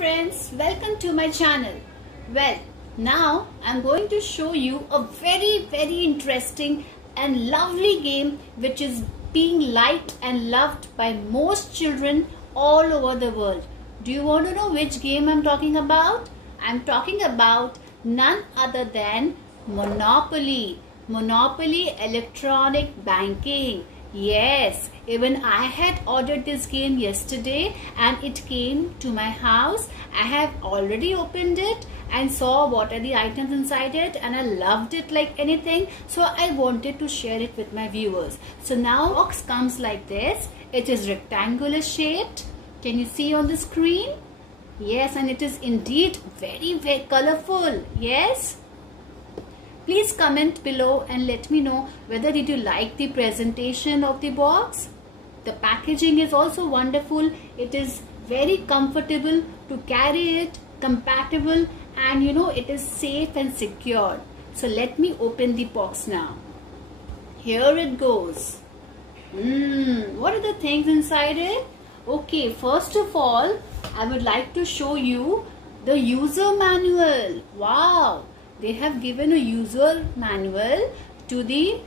friends, welcome to my channel. Well, now I'm going to show you a very interesting and lovely game which is being liked and loved by most children all over the world. Do you want to know which game I'm talking about? I'm talking about none other than Monopoly. Monopoly Electronic Banking. Yes, even I had ordered this game yesterday and it came to my house. I have already opened it and saw what are the items inside it, and I loved it like anything. So I wanted to share it with my viewers. So now the box comes like this. It is rectangular shaped. Can you see on the screen? Yes, and it is indeed very colorful. Yes. Please comment below and let me know whether did you like the presentation of the box. The packaging is also wonderful. It is very comfortable to carry it, compatible, and it is safe and secure. So let me open the box now. Here it goes. What are the things inside it? Okay, first of all, I would like to show you the user manual. Wow! They have given a user manual to the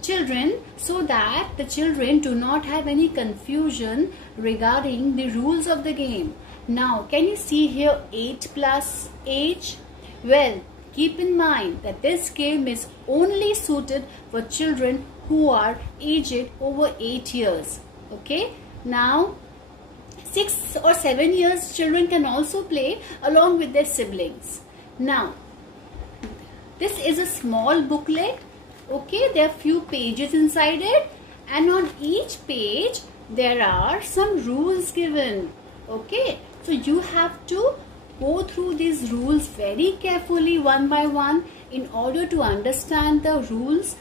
children so that the children do not have any confusion regarding the rules of the game. Now, can you see here 8+ age? Well, keep in mind that this game is only suited for children who are aged over 8 years. Okay? Now, 6 or 7 years children can also play along with their siblings. Now, this is a small booklet. Okay, there are few pages inside it, and on each page there are some rules given. Okay, so you have to go through these rules very carefully one by one in order to understand the rules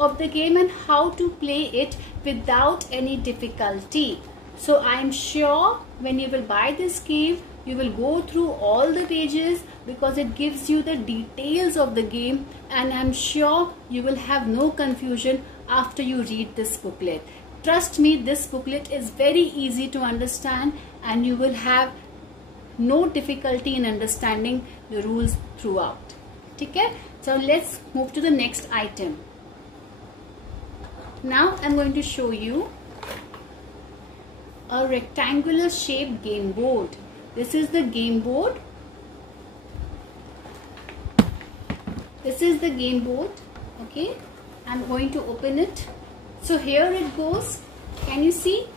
of the game and how to play it without any difficulty. So I am sure when you will buy this game, you will go through all the pages because it gives you the details of the game, and I'm sure you will have no confusion after you read this booklet. Trust me, this booklet is very easy to understand and you will have no difficulty in understanding the rules throughout. Okay? So let's move to the next item. Now I'm going to show you a rectangular shaped game board. This is the game board. This is the game board. Okay, I'm going to open it. So here it goes. Can you see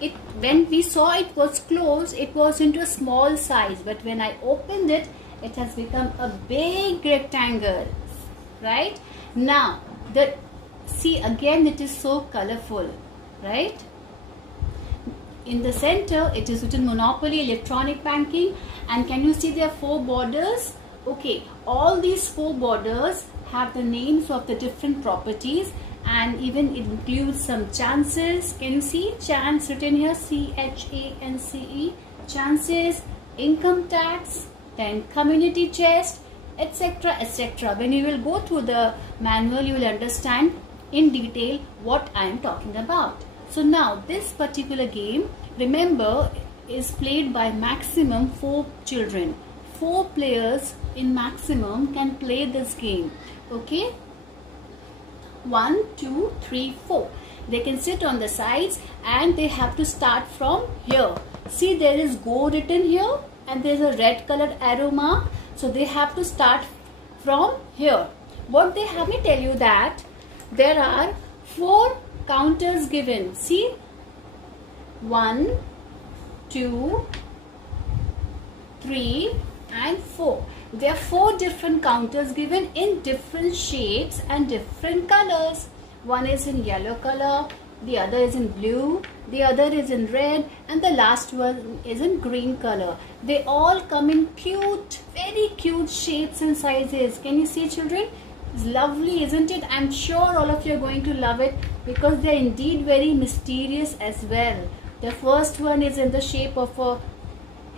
it? When we saw it was closed, it was into a small size, but when I opened it, it has become a big rectangle. Right now, see again, it is so colorful, right? In the center, it is written Monopoly Electronic Banking, and can you see there are 4 borders? Okay, all these 4 borders have the names of the different properties, and even it includes some chances. Can you see chance written here? CHANCE, chances, income tax, then community chest, etc. etc. When you will go through the manual, you will understand in detail what I am talking about. So now this particular game, remember, is played by maximum 4 children. 4 players in maximum can play this game. Okay, 1, 2, 3, 4. They can sit on the sides and they have to start from here. See, there is go written here and there is a red colored arrow mark. So they have to start from here. What they have me tell you that there are 4 counters given. See, 1, 2, 3 and 4. There are 4 different counters given in different shapes and different colors. One is in yellow color, the other is in blue, the other is in red, and the last one is in green color. They all come in cute, very cute shapes and sizes. Can you see, children? It's lovely, isn't it? I'm sure all of you are going to love it because they're indeed very mysterious as well. The first one is in the shape of a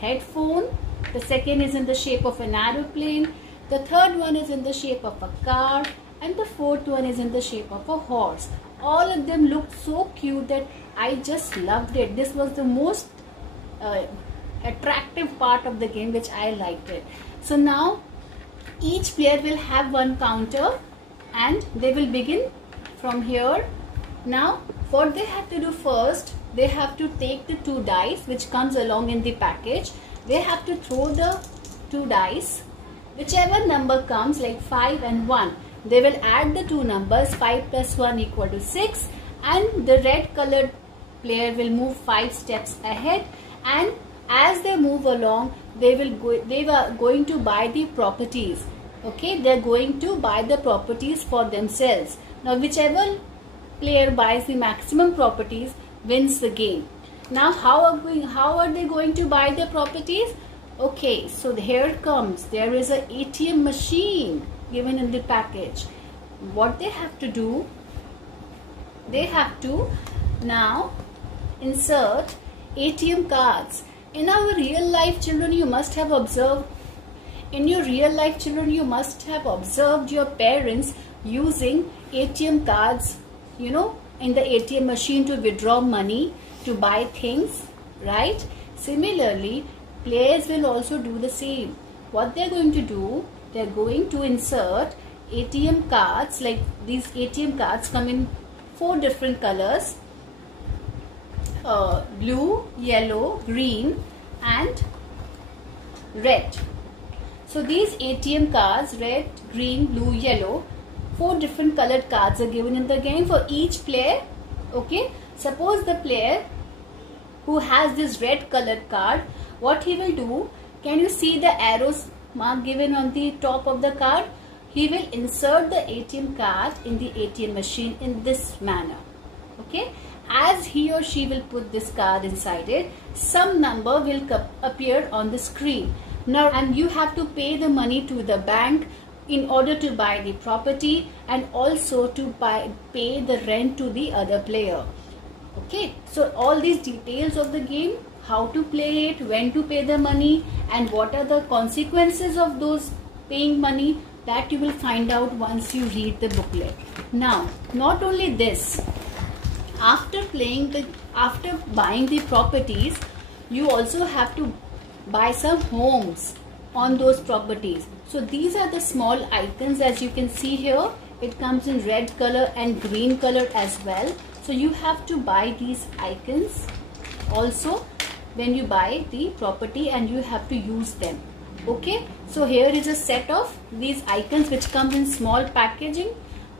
headphone. The second is in the shape of an aeroplane. The third one is in the shape of a car. And the fourth one is in the shape of a horse. All of them looked so cute that I just loved it. This was the most attractive part of the game which I liked it. So now each player will have one counter and they will begin from here. Now what they have to do first, they have to take the 2 dice which comes along in the package. They have to throw the 2 dice, whichever number comes, like 5 and 1. They will add the 2 numbers, 5 plus 1 equal to 6, and the red colored player will move 5 steps ahead, and as they move along they are going to buy the properties. Okay, they are going to buy the properties for themselves. Now whichever player buys the maximum properties wins the game. Now how are they going to buy the properties? Okay, so here it comes. There is an ATM machine given in the package. What they have to do, they have to now insert ATM cards. In our real life, children, you must have observed, your parents using ATM cards, in the ATM machine to withdraw money, to buy things, right? Similarly, players will also do the same. What they're going to do, they're going to insert ATM cards. Like these ATM cards come in 4 different colors: blue, yellow, green and red. So these ATM cards, red, green, blue, yellow, 4 different colored cards are given in the game for each player. Okay, suppose the player who has this red colored card, what he will do, can you see the arrows mark given on the top of the card? He will insert the ATM card in the ATM machine in this manner. Okay, as he or she will put this card inside it, some number will appear on the screen. Now, and you have to pay the money to the bank in order to buy the property, and also to pay the rent to the other player. Okay, so all these details of the game, how to play it, when to pay the money, and what are the consequences of those paying money, that you will find out once you read the booklet. Now, not only this, after buying the properties, you also have to buy some homes on those properties. So these are the small icons, as you can see here. It comes in red color and green color as well. So you have to buy these icons also when you buy the property, and you have to use them. Okay, so here is a set of these icons which comes in small packaging,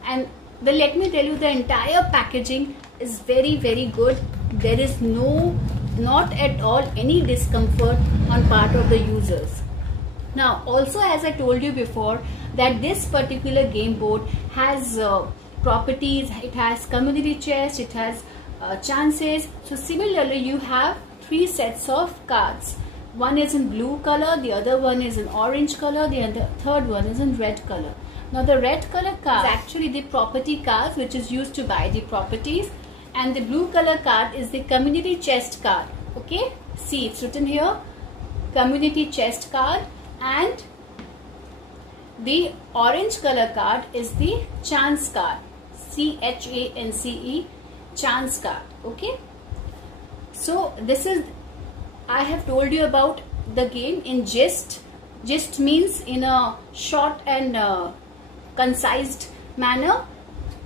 and let me tell you, the entire packaging is very, very good. There is not at all any discomfort on part of the users. Now also, as I told you before, that this particular game board has properties, it has community chest, it has chances. So similarly, you have 3 sets of cards. One is in blue color, the other one is in orange color, the third one is in red color. Now the red color card is actually the property cards which is used to buy the properties, and the blue color card is the community chest card. Okay, see, it's written here, community chest card, and the orange color card is the chance card, CHANCE, chance card. Okay, so this is, I have told you about the game in gist. Gist means in a short and concised manner.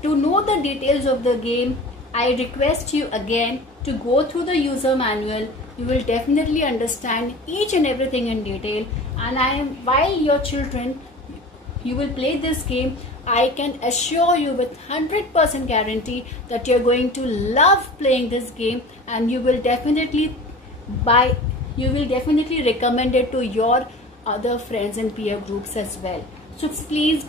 To know the details of the game, I request you again to go through the user manual. You will definitely understand each and everything in detail, and while your children, you will play this game, I can assure you with 100% guarantee that you're going to love playing this game, and you will definitely recommend it to your other friends and peer groups as well. So please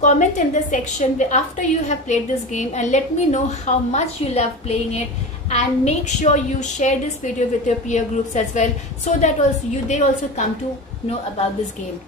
comment in the section after you have played this game, and let me know how much you love playing it, and make sure you share this video with your peer groups as well, so that also they also come to know about this game.